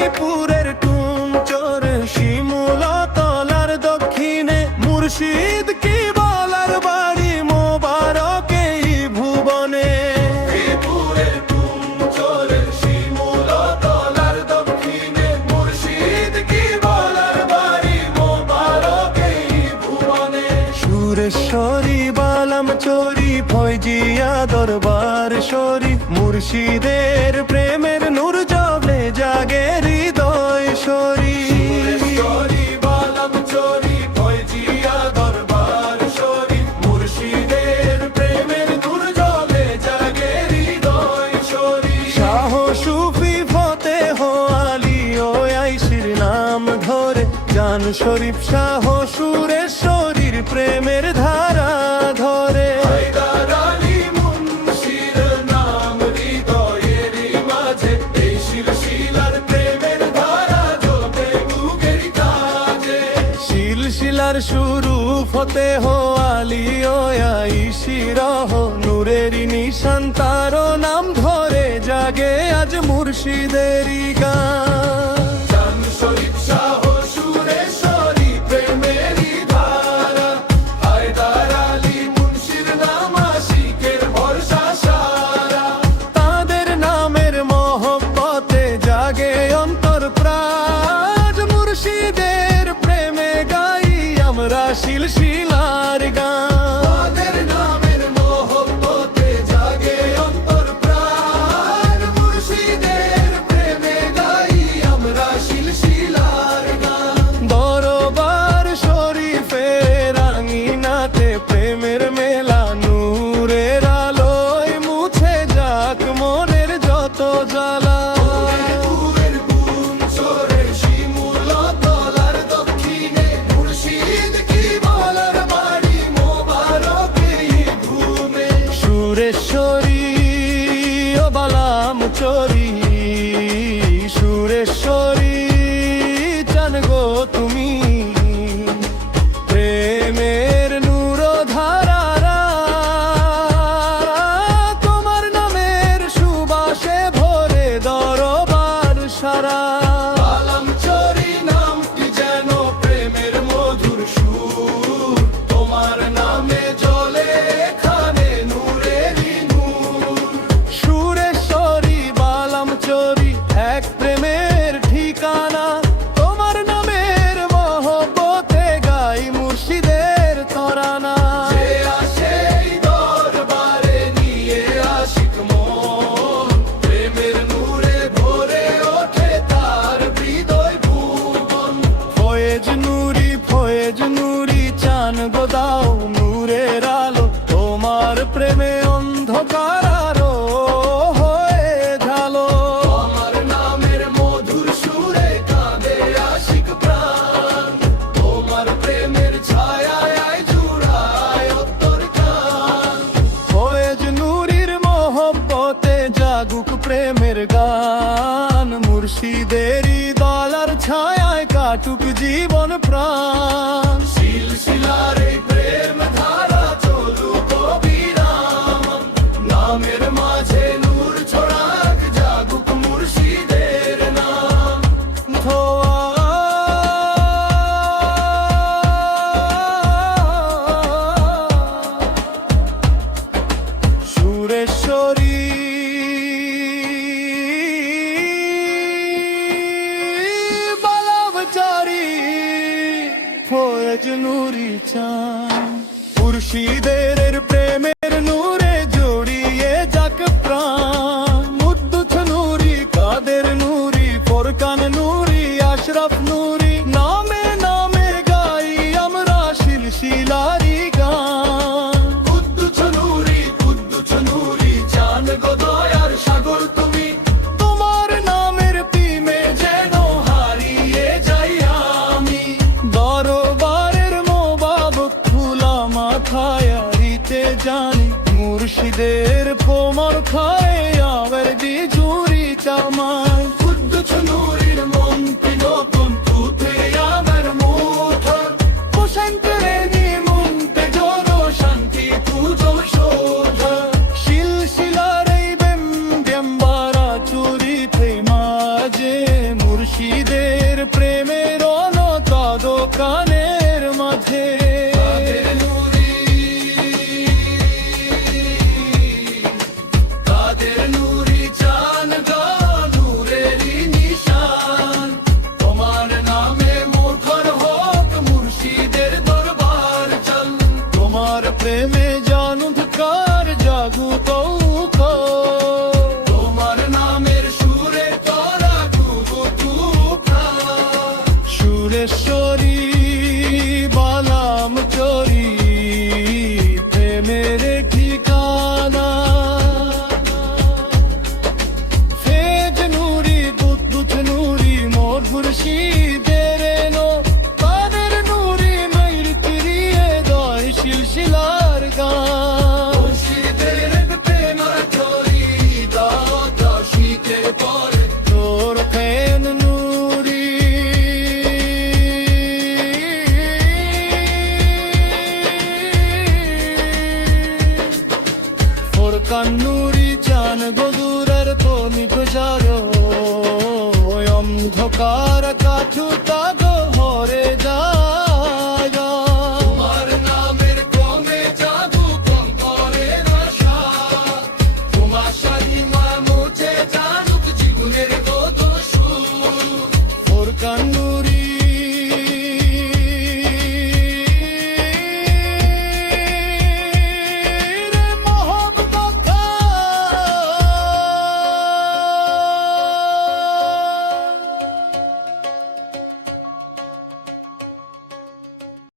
শ্রীপুরের টুমচর শিমুলা তলার দক্ষিণে মুর্শিদ কি বলার বাড়ি মোবারক এই ভুবনে। শ্রীপুরের টুমচর শিমুলা তলার দক্ষিণে মুর্শিদ কি বলার বাড়ি মোবারক এই ভুবনে। সুরেশ্বরী বালাম চোরি ফয়জিয়া দরবার শরীফ মুর্শিদের প্রেমের নূর জলে জাগে হৃদয় শরীফ। বালাম চোরি ফয়জিয়া দরবার শরীফ মুর্শিদের প্রেমের নূর জলে জাগে হৃদয় শরীফ। শাহ সুফি ফতেহ আলী ও আইশির নাম ধরে জান শরীফ শাহ সুরেশ্বরীর প্রেমের ধারা ধরে। শিলার শুরু ফতেহ আলী ও আইশি রহ নূরেরই নিশান তার নাম ধরে জাগে আজ মুর্শিদেরই গান। জান শরীফ শাহ সুরেশ্বরী প্রেমেরই ধারা হায়দার আলী মুন্সির নাম আশিকের ভরসা সারা। তাদের নামের মহব্বতে জাগে অন্তর প্রাণ মুর্শিদের প্রেমে গাই আমরা শিলশিলার গান। তাদের নামের মহব্বতে জাগে অন্তর প্রাণ মুর্শিদের প্রেমে গাই আমরা শিলশিলার গান। দরবার শরীফের আঙিনাতে প্রেমের মেলা নূরের আলোয় মুছে যাক মনের যত জ্বালা। সুরেশ্বরী ও বালাম চোরি সুরেশ্বরী চান গো তুমি প্রেমের নূর ধারা। তোমার নামের সুবাসে ভরে দরবার সারা। বালাম চোরি নামটি যেন প্রেমের মধুর সুর তোমার নামে জলে এক প্রেমের ঠিকানা। তোমার নামের মহব্বতে গাই মুর্শিদের তরানা। যে আসে দরবারে নিয়ে আশিক মন প্রেমের নূরে ভরে ওঠে তার হৃদয় ভুবন। ফয়েজ নুরি চান গো দাও নূরের আলো তোমার প্রেমে অন্ধকার আরো হয়ে ঝালো। প্রেমের গান মুর্শিদেরই দলার ছায়ায় কাটুক জীবন প্রাণ। শিলশিলার এই প্রেম ধারা চলুক অবিরাম নামের মাঝে নূর ছড়াক জাগুক মুর্শিদের নাম। সুরেশ্বরী ফয়েজ নুরি চান মুর্শিদের প্রেমের নূরে জড়িয়ে যাক প্রাণ। মুদ্দুছ নুরি কাদের নুরি ফোরকান নুরি আশরাফ নুরি নামে নামে গাই আমরা শিলশিলারি গান। কুদ্দুছ নুরি চান গো দয়ার সাগর তুমি তোমার নামের প্রেমে যেন হারিয়ে যাই আমি। দরবারের মোবারক খোলা মাথায় আইতে জানি মুর্শিদের কোমর খায় আবার বিজুরি চামায়। কুদ্দুছ নুরির মন নতুন তুতে আমার মুঠ শান্তি মুন্তে জড়ো শান্তি পূজো শোধ। শিলশিলার এই বেম বেম্বারা চুরিতে মাঝে মুর্শিদ মুর্শিদের নো কাদের নুরি মাইর তিরিয়ে দয় শিলশিলার গান মুর্শিদের প্রেমার ঝরি দাতা শীতের পরে তোর খেন নুরি ফোরকান নুরি চান গদুরের তুমি গুজারো অন্ধকার কাঠু তাগো হরে যা